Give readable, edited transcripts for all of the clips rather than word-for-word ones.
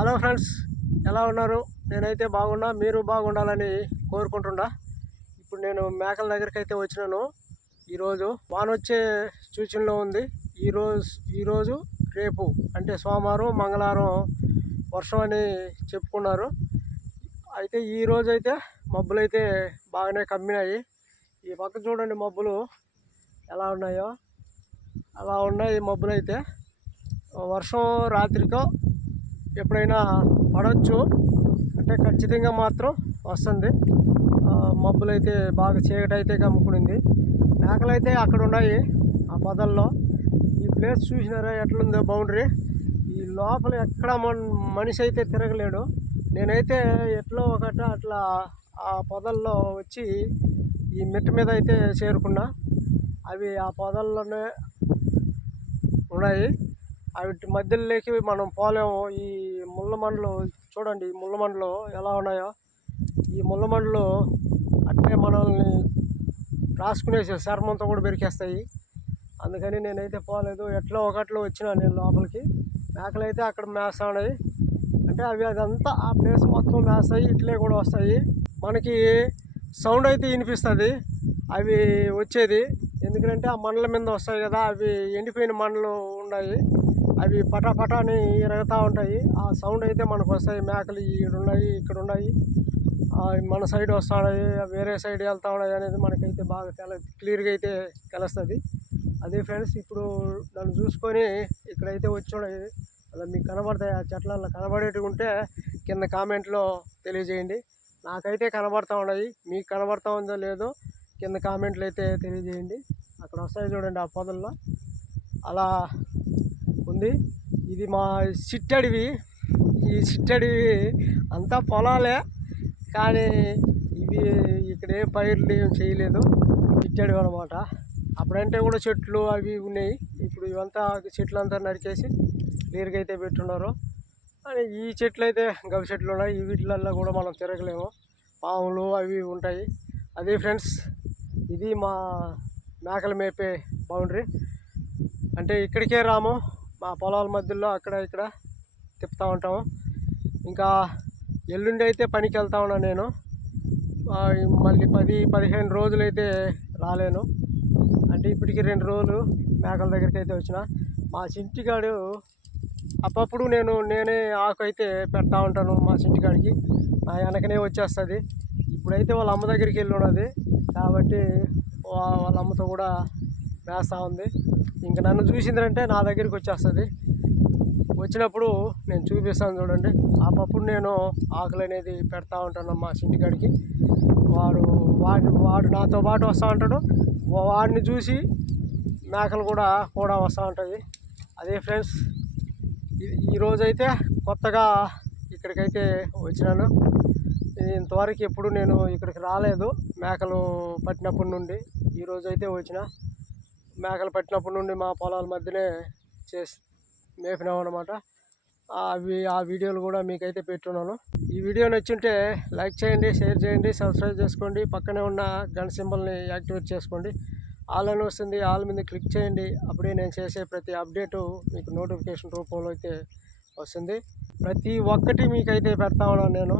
Hello friends, ఎలా ఉన్నారు? నేనైతే బాగున్నా, మీరు బాగుండాలని కోరుకుంటున్నా. ఇప్పుడు నేను మేకల దగ్గరికి అయితే వచ్చినాను. ఈరోజు వాన వచ్చే సూచనలో ఉంది. ఈరోజు రేపు అంటే సోమవారం మంగళవారం వర్షం అని చెప్పుకున్నారు. అయితే ఈరోజు అయితే మబ్బులు అయితే బాగానే కమ్మినాయి. ఈ పక్క చూడండి మబ్బులు ఎలా ఉన్నాయో, అలా ఉన్నాయి మబ్బులు. అయితే వర్షం రాత్రికో ఎప్పుడైనా పడవచ్చు, అంటే ఖచ్చితంగా మాత్రం వస్తుంది. మబ్బులు అయితే బాగా చీకటి అయితే కమ్ముకునింది. మేకలు అయితే అక్కడ ఉన్నాయి ఆ పొదల్లో. ఈ ప్లేస్ చూసినారా ఎట్లుందో బౌండరీ. ఈ లోపల ఎక్కడ మనిషి అయితే తిరగలేడు. నేనైతే ఎట్లో ఒకట అట్లా ఆ పొదల్లో వచ్చి ఈ మిట్ట మీద అయితే చేరుకున్నా. అవి ఆ పొదల్లోనే ఉన్నాయి. వాటి మధ్యలోకి మనం పోలేము. ఈ ముళ్ళ మండలు చూడండి, ఈ ముళ్ళ మండలు ఎలా ఉన్నాయో. ఈ ముళ్ళ మండలు అట్లే మనల్ని రాసుకునేసి చర్మంతో కూడా పెరికేస్తాయి. అందుకని నేనైతే పోలేదు. ఎట్లా ఒకట్లో వచ్చినా నేను లోపలికి. మేకలు అయితే అక్కడ మేస్తా ఉన్నాయి. అంటే అదంతా ఆ ప్లేస్ మొత్తం మేస్తాయి, ఇట్లే కూడా వస్తాయి. మనకి సౌండ్ అయితే వినిపిస్తుంది అవి వచ్చేది. ఎందుకంటే ఆ మండల మీద వస్తాయి కదా, అవి ఎండిపోయిన మండలు ఉన్నాయి. అవి పటాపటాని ఎరుగుతూ ఉంటాయి. ఆ సౌండ్ అయితే మనకు వస్తాయి. మేకలు ఈడున్నాయి, ఇక్కడ ఉన్నాయి, మన సైడ్ వస్తున్నాయి, వేరే సైడ్ వెళ్తూ ఉన్నాయి అనేది మనకైతే బాగా క్లియర్గా అయితే తెలుస్తుంది. అదే ఫ్రెండ్స్, ఇప్పుడు నన్ను చూసుకొని ఇక్కడైతే వచ్చి ఉన్నాయి. అలా మీకు కనబడతాయి. ఆ చెట్లలో కనబడేటివి ఉంటే కింద కామెంట్లో తెలియజేయండి. నాకైతే కనబడతా ఉన్నాయి. మీకు కనబడతా ఉందో లేదో కింద కామెంట్లు అయితే తెలియజేయండి. అక్కడ వస్తాయి చూడండి ఆ పొదల్లో అలా ఉంది. ఇది మా చిట్టడివి. ఈ చిట్టడివి అంతా పొలాలే, కానీ ఇవి ఇక్కడ ఏం పైర్లు ఏం చేయలేదు. చిట్టడివి అనమాట. అప్పుడంటే కూడా చెట్లు అవి ఉన్నాయి. ఇప్పుడు ఇవంతా చెట్లు అంతా నరికేసి క్లియర్గా అయితే పెట్టున్నారు. అని ఈ చెట్లు అయితే గవి చెట్లు ఉన్నాయి. ఈ వీటిలల్లో కూడా మనం తిరగలేము, పాములు అవి ఉంటాయి. అదే ఫ్రెండ్స్, ఇది మా మేకలు మేపే బౌండరీ. అంటే ఇక్కడికే రాము, మా పొలాల మధ్యలో అక్కడ ఇక్కడ తిప్పుతూ ఉంటాము. ఇంకా ఎల్లుండి అయితే పనికి వెళ్తా ఉన్నాను నేను. మళ్ళీ 10-15 రోజులు అయితే రాలేను. అంటే ఇప్పటికి 2 రోజులు మేకల దగ్గరికి అయితే వచ్చిన. మా చింటిగాడు అప్పుడప్పుడు నేనే ఆకు అయితే పెడతా ఉంటాను మా చింటిగాడికి. నా వెనకనే వచ్చేస్తుంది. ఇప్పుడైతే వాళ్ళ అమ్మ దగ్గరికి వెళ్ళి ఉన్నది కాబట్టి వాళ్ళ అమ్మతో కూడా వేస్తూ ఉంది. ఇంకా నన్ను చూసిందంటే నా దగ్గరికి వచ్చేస్తుంది. వచ్చినప్పుడు నేను చూపిస్తాను చూడండి. అప్పుడు నేను ఆకులు అనేది పెడతా ఉంటాను మా చింటికాడికి. వాడు నాతో పాటు వస్తూ ఉంటాడు. వాడిని చూసి మేకలు కూడా వస్తూ ఉంటాయి. అదే ఫ్రెండ్స్, ఈరోజైతే కొత్తగా ఇక్కడికైతే వచ్చినాను. ఇంతవరకు ఎప్పుడు నేను ఇక్కడికి రాలేదు. మేకలు పట్టినప్పటి నుండి ఈరోజైతే వచ్చిన. మేకలు పట్టినప్పటి నుండి మా పొలాల మధ్యనే మేపినాం అనమాట. ఆ వీడియోలు కూడా మీకైతే పెట్టున్నాను. ఈ వీడియో నచ్చుంటే లైక్ చేయండి, షేర్ చేయండి, సబ్స్క్రైబ్ చేసుకోండి. పక్కనే ఉన్న గంట సింబల్ని యాక్టివేట్ చేసుకోండి. ఆల్ అని వస్తుంది, ఆల్ మీద క్లిక్ చేయండి. అప్పుడే నేను చేసే ప్రతి అప్డేటు మీకు నోటిఫికేషన్ రూపంలో అయితే వస్తుంది. ప్రతి ఒక్కటి మీకైతే పెడతా ఉన్నాను నేను.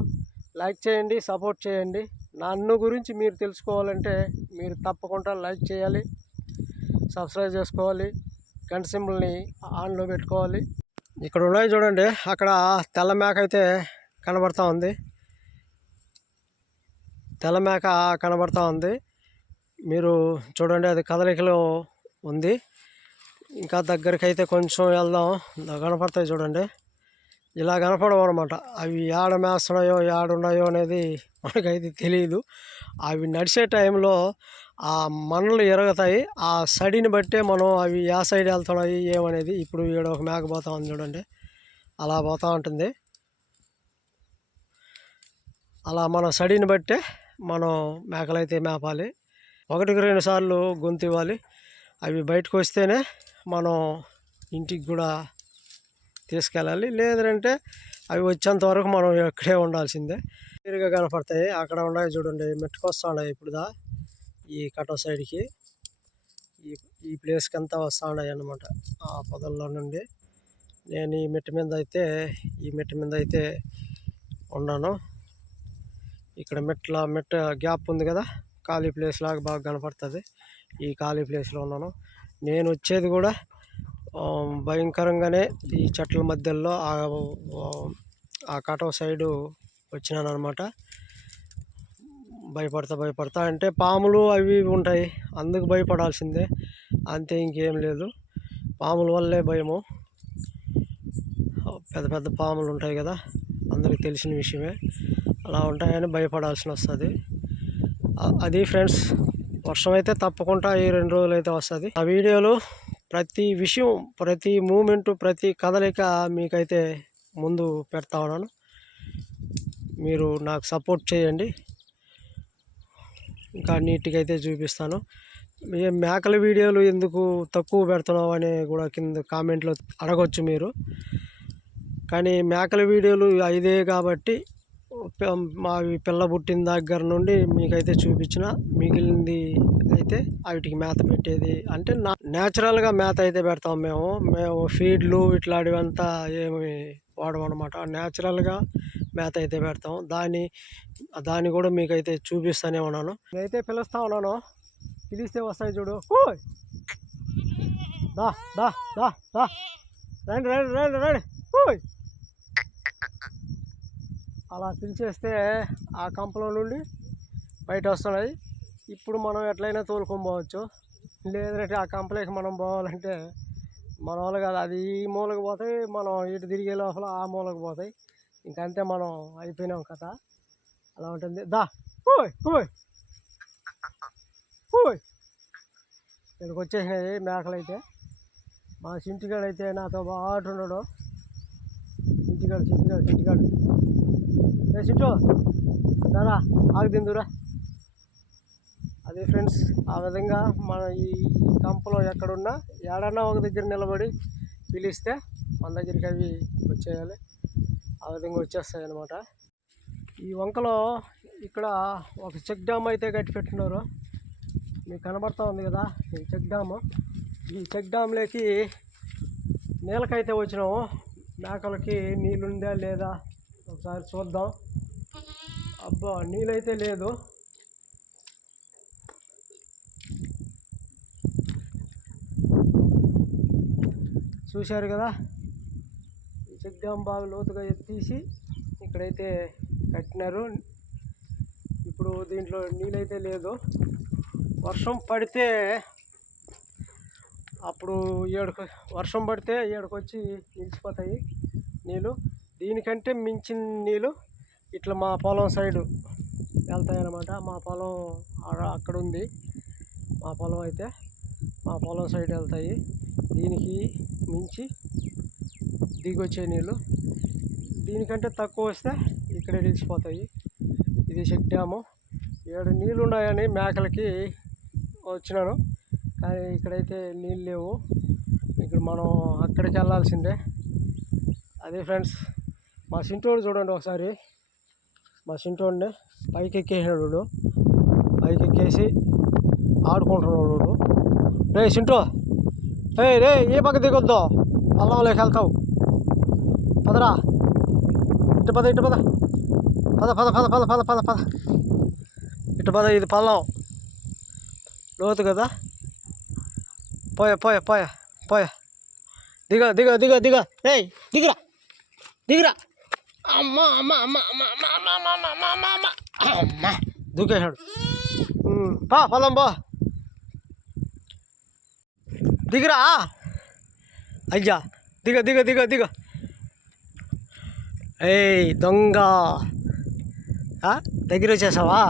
లైక్ చేయండి, సపోర్ట్ చేయండి. నన్ను గురించి మీరు తెలుసుకోవాలంటే మీరు తప్పకుండా లైక్ చేయాలి, సబ్స్క్రైబ్ చేసుకోవాలి, గంట సింబల్ని ఆన్లో పెట్టుకోవాలి. ఇక్కడ ఉన్నాయి చూడండి, అక్కడ తెల్ల మేక అయితే కనబడతా ఉంది. తెల్ల మేక కనబడతా ఉంది. మీరు చూడండి, అది కదలికలో ఉంది. ఇంకా దగ్గరికి అయితే కొంచెం వెళ్దాం. కనపడతాయి చూడండి. ఇలా కనపడవు అనమాట. అవి ఏడ మేస్తున్నాయో ఏడున్నాయో అనేది మనకైతే తెలియదు. అవి నడిచే టైంలో ఆ మనలు ఎరుగుతాయి. ఆ సడిని బట్టే మనం అవి ఏ సైడ్ వెళ్తున్నాయి ఏమనేది. ఇప్పుడు ఈడ ఒక మేక పోతా ఉంది చూడండి, అలా పోతూ ఉంటుంది. అలా మన సడిని బట్టే మనం మేకలైతే మేపాలి. 1-2 సార్లు గొంతు ఇవ్వాలి. అవి బయటకు వస్తేనే మనం ఇంటికి కూడా తీసుకెళ్ళాలి. లేదంటే అవి వచ్చేంత వరకు మనం ఎక్కడే ఉండాల్సిందే. క్లియర్గా కనపడతాయి. అక్కడ ఉన్నాయి చూడండి, మెట్టుకొస్తా ఉన్నాయి ఇప్పుడు ఈ కటో సైడ్కి. ఈ ప్లేస్కి అంతా వస్తూ ఉన్నాయి అన్నమాట. ఆ పొదల్లో నుండి నేను ఈ మెట్టు మీద అయితే ఉన్నాను. ఇక్కడ మెట్ట గ్యాప్ ఉంది కదా, ఖాళీ ప్లేస్ లాగా బాగా కనపడుతుంది. ఈ ఖాళీ ప్లేస్లో ఉన్నాను. నేను వచ్చేది కూడా భయంకరంగానే ఈ చెట్ల మధ్యలో ఆ కటవ సైడు వచ్చినాను అనమాట. భయపడతా అంటే పాములు అవి ఉంటాయి, అందుకు భయపడాల్సిందే, అంతే, ఇంకేం లేదు. పాముల వల్లే భయము. పెద్ద పెద్ద పాములు ఉంటాయి కదా, అందరికి తెలిసిన విషయమే. అలా ఉంటాయని భయపడాల్సి వస్తుంది. అది ఫ్రెండ్స్, వర్షం అయితే తప్పకుండా ఈ 2 రోజులు అయితే వస్తుంది. ఆ వీడియోలో ప్రతి విషయం, ప్రతి మూమెంటు, ప్రతి కదలిక మీకైతే ముందు పెడతా ఉన్నాను. మీరు నాకు సపోర్ట్ చేయండి, ఇంకా నీట్గా అయితే చూపిస్తాను. మేకల వీడియోలు ఎందుకు తక్కువ పెడుతున్నావు అని కూడా కింద కామెంట్లో అడగొచ్చు మీరు. కానీ మేకల వీడియోలు ఇదే కాబట్టి మావి పిల్ల పుట్టిన దగ్గర నుండి మీకైతే చూపించిన, మిగిలింది అయితే వాటికి మేత పెట్టేది అంటే న్యాచురల్గా మేత అయితే పెడతాం. మేము ఫీడ్లు ఇట్లాంటివంతా ఏమి వాడమన్నమాట. న్యాచురల్గా మేత అయితే పెడతాం. దాన్ని కూడా మీకైతే చూపిస్తూనే ఉన్నాను. నేనైతే పిలుస్తా ఉన్నాను, పిలిస్తే వస్తాయి చూడు. దా దా దా దా రండి రండి రండి రండి. అలా పిలిచేస్తే ఆ కంపలో నుండి బయట వస్తున్నాయి. ఇప్పుడు మనం ఎట్లయినా తోలుకొని పోవచ్చు. లేదంటే ఆ కంపలోకి మనం పోవాలంటే మన వాళ్ళు కాదు, అది ఈ మూలకు పోతాయి, మనం ఇటు తిరిగే లోపల ఆ మూలకు పోతాయి. ఇంకంతే, మనం అయిపోయినాం కదా. అలా ఉంటుంది. దా ఇక్కడికి వచ్చేసినాయి మేకలు అయితే. మా చింటిగాడు అయితే నాతో బాగా ఉన్నాడు. చింటిగాడు చింటూ దాదా ఆగు తిందురా. అదే ఫ్రెండ్స్, ఆ విధంగా మన ఈ కంపలో ఎక్కడున్నా ఏడన్నా ఒక దగ్గర నిలబడి పిలిస్తే మన దగ్గరికి అవి వచ్చేయాలి. ఆ విధంగా వచ్చేస్తాయి అన్నమాట. ఈ వంకలో ఇక్కడ ఒక చెక్ డ్యామ్ అయితే కట్టి పెట్టినారు, మీకు కనబడతా ఉంది కదా ఈ చెక్ డ్యాము. ఈ చెక్ డ్యామ్లోకి నీళ్ళకైతే వచ్చినాము. మేకలకి నీళ్ళుందా లేదా ఒకసారి చూద్దాం. అబ్బా, నీళ్ళైతే లేదు. చూశారు కదా, ఈ చెక్ డ్యామ్ బాగా లోతుగా ఎత్తేసి ఇక్కడైతే కట్టినారు. ఇప్పుడు దీంట్లో నీళ్ళైతే లేదు. వర్షం పడితే ఏడుకు వచ్చి నిలిచిపోతాయి నీళ్ళు. దీనికంటే మించిన నీళ్ళు ఇట్లా మా పొలం సైడు వెళ్తాయి అన్నమాట. మా పొలం అక్కడ ఉంది. మా పొలం సైడ్ వెళ్తాయి. దీనికి మించి దిగొచ్చే నీళ్ళు. దీనికంటే తక్కువ వస్తే ఇక్కడే నిలిచిపోతాయి. ఇది చెక్ డ్యాము. 7 నీళ్ళు ఉన్నాయని మేకలకి వచ్చినాను, కానీ ఇక్కడైతే నీళ్ళు లేవు. ఇక్కడ మనం అక్కడికి వెళ్ళాల్సిందే. అదే ఫ్రెండ్స్, మా చింటోడు చూడండి ఒకసారి. మా చింటోడిని పైకి ఎక్కేసినాడు. పైకి ఎక్కేసి ఆడుకుంటున్నాడు. రే చింటో, రే ఏ పక్క దిగొద్దు, పల్లంలోకి వెళ్తావు. పదరా, ఇటు పద పద ఇటు పద. ఇది పల్లం లోతు కదా. పోయా దిగ రే దిగరా. అమ్మ దూకేశాడు. పల్లం దిగరా. అయ్యా దిగ. ఏయ్ దొంగ, దగ్గర వచ్చేసావా?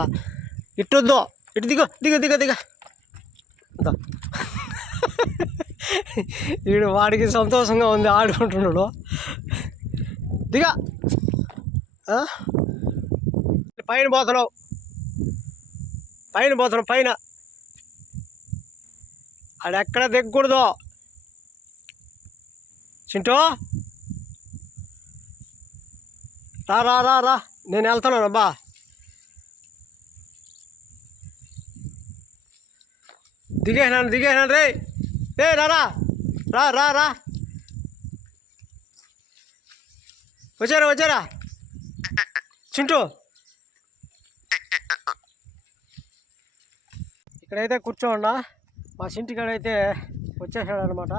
ఇట్టొద్దు, ఇటు దిగ. వీడు వాడికి సంతోషంగా ఉంది, ఆడుకుంటున్నాడు. దిగ. పైన పోతున్నావు పైన. ఆడెక్కడ దిగకూడదు. చింటూ రా, నేను వెళ్తున్నాను. అబ్బా, దిగేసినాను రే. రా వచ్చారా చింటూ ఇక్కడైతే కూర్చోండా. మా చింటికాడైతే వచ్చేసాడు అనమాట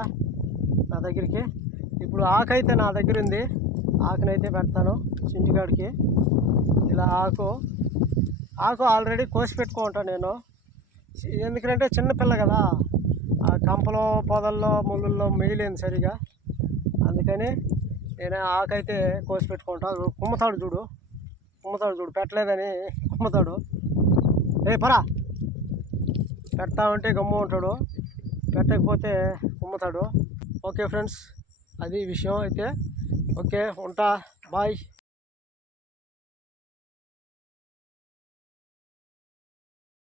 నా దగ్గరికి. ఇప్పుడు ఆకైతే నా దగ్గర ఉంది, ఆకునైతే పెడతాను చింటికాడికి. ఇలా ఆకు ఆల్రెడీ కోసి పెట్టుకుంటాను నేను, ఎందుకంటే చిన్నపిల్ల కదా, ఆ కంపలో పొదల్లో ముళ్ళల్లో మేయలేను సరిగా, అందుకని నేను ఆకైతే కోసి పెట్టుకుంటా. కుమ్మతాడు చూడు పెట్టలేదని కుమ్మతాడు. పరా పెడతా ఉంటే గమ్ము ఉంటాడు, పెట్టకపోతే కుమ్మతాడు. ఓకే ఫ్రెండ్స్, అది విషయం అయితే. ఓకే ఉంటా, బాయ్.